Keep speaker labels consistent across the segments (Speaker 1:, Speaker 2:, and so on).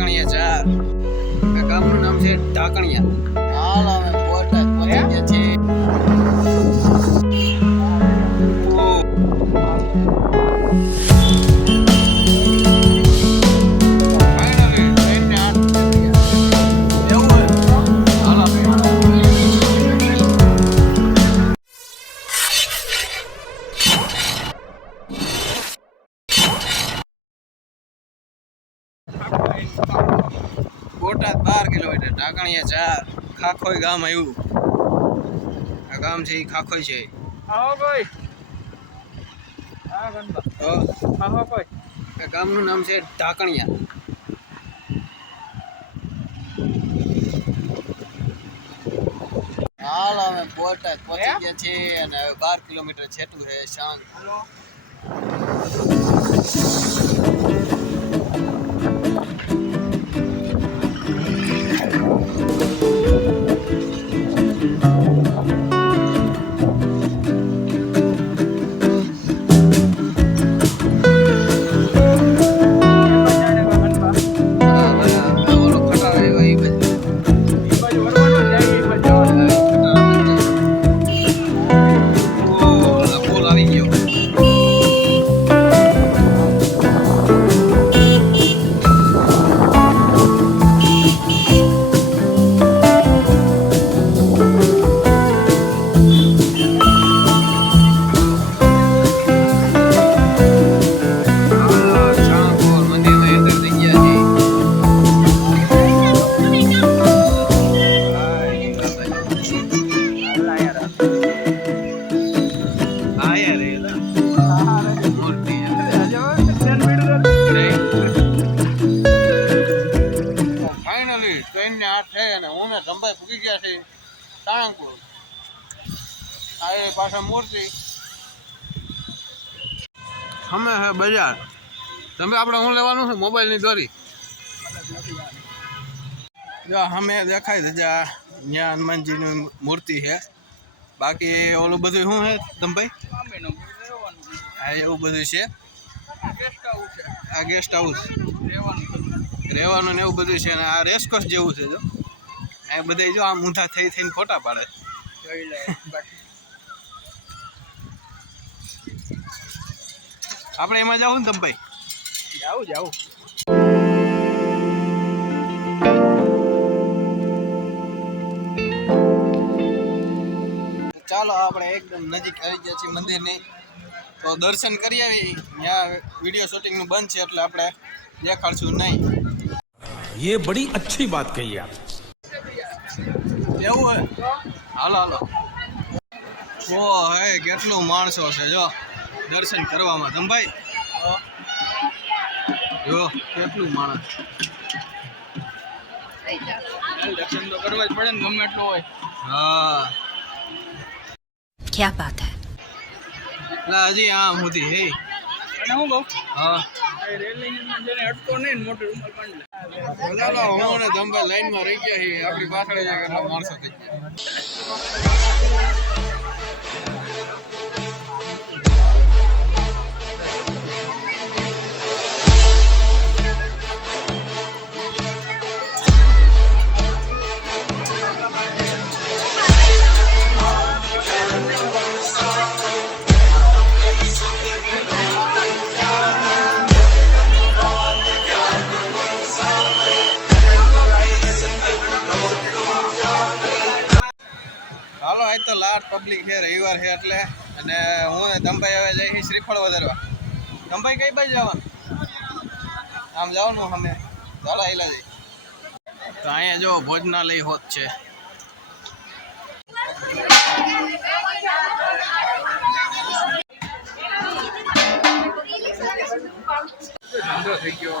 Speaker 1: ઢાકણિયા ચાર. ગામનું નામ છે ઢાકણિયા. ખાખોઈ ગામ આવ્યું. આ ગામ છે એ ખાખોય છે.
Speaker 2: આવો કોઈ. આવો
Speaker 1: ગામનું નામ છે ઢાકણિયા. હાલ અમે બોટાદ પહોંચી ગયા છે અને હવે બાર કિલોમીટર છેટું છે શાંત. પાછા મૂર્તિ અમે હે બજાર. તમે આપણે શું લેવાનું છે? મોબાઈલની દોરી. જો અમે દેખાય છે જ્યાં ત્યાં હનુમાનજીની મૂર્તિ છે. બાકી ઓલું બધું શું છે ધમભાઈ? હા એવું બધું છે.
Speaker 2: ગેસ્ટ હાઉસ છે
Speaker 1: આ ગેસ્ટ હાઉસ
Speaker 2: રહેવાનું
Speaker 1: ને એવું બધું છે ને આ રેસકોર્સ જેવું છે જો. આ બધા જો આમ ઊંધા થઈ થઈને ફોટા પાડે.
Speaker 2: જોઈ લે બાકી
Speaker 1: આપણે એમાં જાવું ને તમભાઈ
Speaker 2: જાવું જાવું
Speaker 1: ચાલો આપણે એકદમ નજીક આવી ગયા છીએ મંદિરની તો દર્શન કરી આવી ત્યાં વિડીયો શૂટિંગનું બંધ છે એટલે આપણે દેખાડશું નહીં
Speaker 3: ये बड़ी अच्छी बात कही आप
Speaker 1: એવું હે હાલો હાલો ઓ હે કેટલું માણસો છે જો દર્શન કરવામાં. ધમભાઈ? જો કેટલું માણસ.
Speaker 2: દર્શન તો પડે
Speaker 1: હજી આમ હતી હે.
Speaker 2: અને હું કહું?
Speaker 1: હા.
Speaker 2: લાઈનમાં
Speaker 1: રહી ગયા આપણી પાછળ માણસો થઈ ગયા. પબ્લિક છે, રવિવાર છે એટલે. અને હું ને ધંભાઈ હવે જઈ શ્રીફળ વધારવા. ધંભાઈ કઈ બાજુ જવાનું આમ જવાનું અમે. ચાલો આયલા જઈ તો અહીંયા જો ભોજનાલય હોત છે.
Speaker 2: ધંધો થઈ ગયો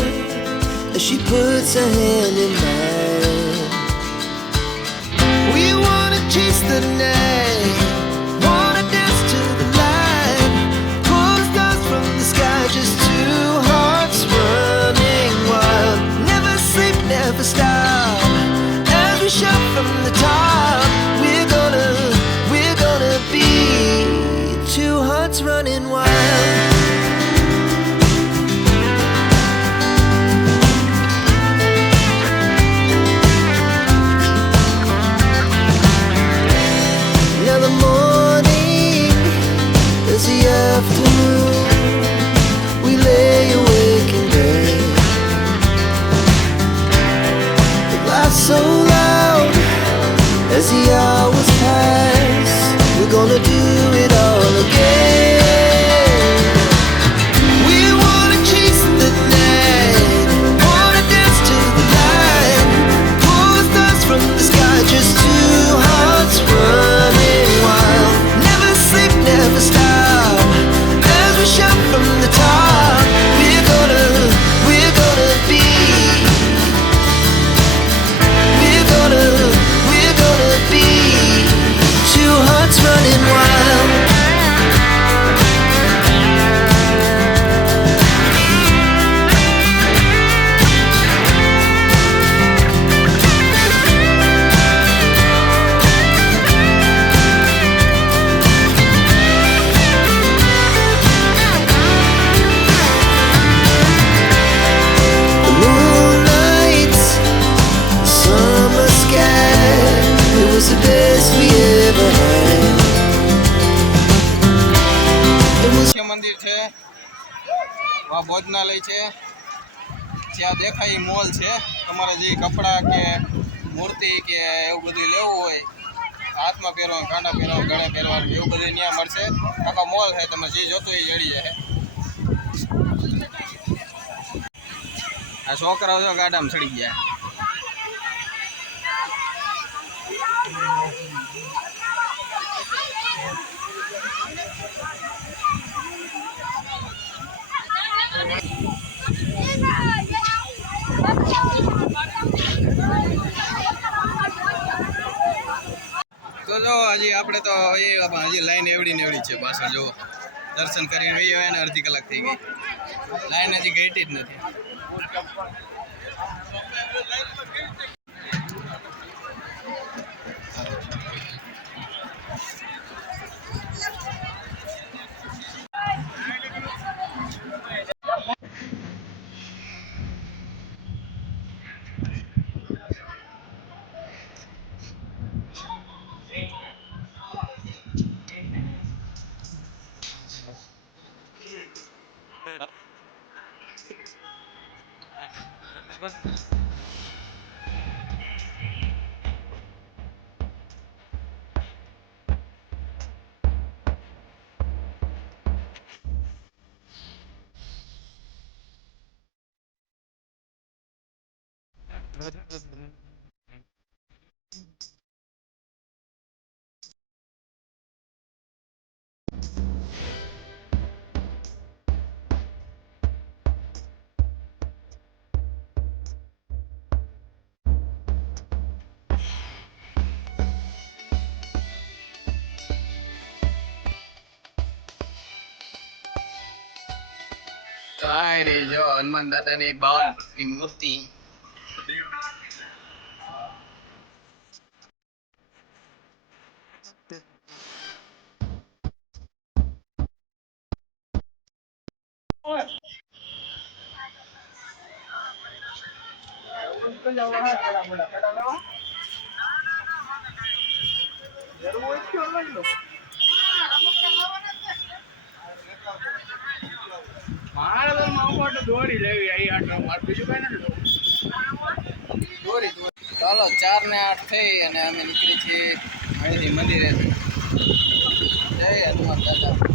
Speaker 4: she puts her hand in mine. We wanna chase the night, wanna dance to the light, pull the stars from the sky, just two hearts running wild. Never sleep, never stop. From the top, we're gonna, we're gonna be two hearts running wild.
Speaker 1: વા ભોજનાલય છે. જ્યાં દેખાય mall છે. તમારે જે કપડાં કે મૂર્તિ કે એવું બધું લેવું હોય, હાથમાં પહેરવાનું, કાંડા પહેરવાનું, ગળે પહેરવાનું, એવું બધું ત્યાં મળશે. આખો મોલ છે, તમે જે જોતું એ જડી જાય. આ છોકરાઓ જો ગાડામાં ચડી ગયા. તો જો હજી આપણે તો એ હજી લાઈન એવડી ને એવડી છે પાછળ, જો દર્શન કરીને વહી આવ્યા ને અડધી કલાક થઈ ગઈ. લાઈન હજી ઘટી જ નથી. drin. કાંઈ નહીં જો હનુમાન દાદાની બાવન ફૂટની મૂર્તિ
Speaker 2: મારે તો મારું માટે દોરી લેવી અહીં આટલો મારે બીજું કઈ નથી.
Speaker 1: દોરી દોરી ચાલો, ચાર ને આઠ થઈ અને અમે નીકળી છીએ અહીંથી મંદિરે જય હનુમાન દાદા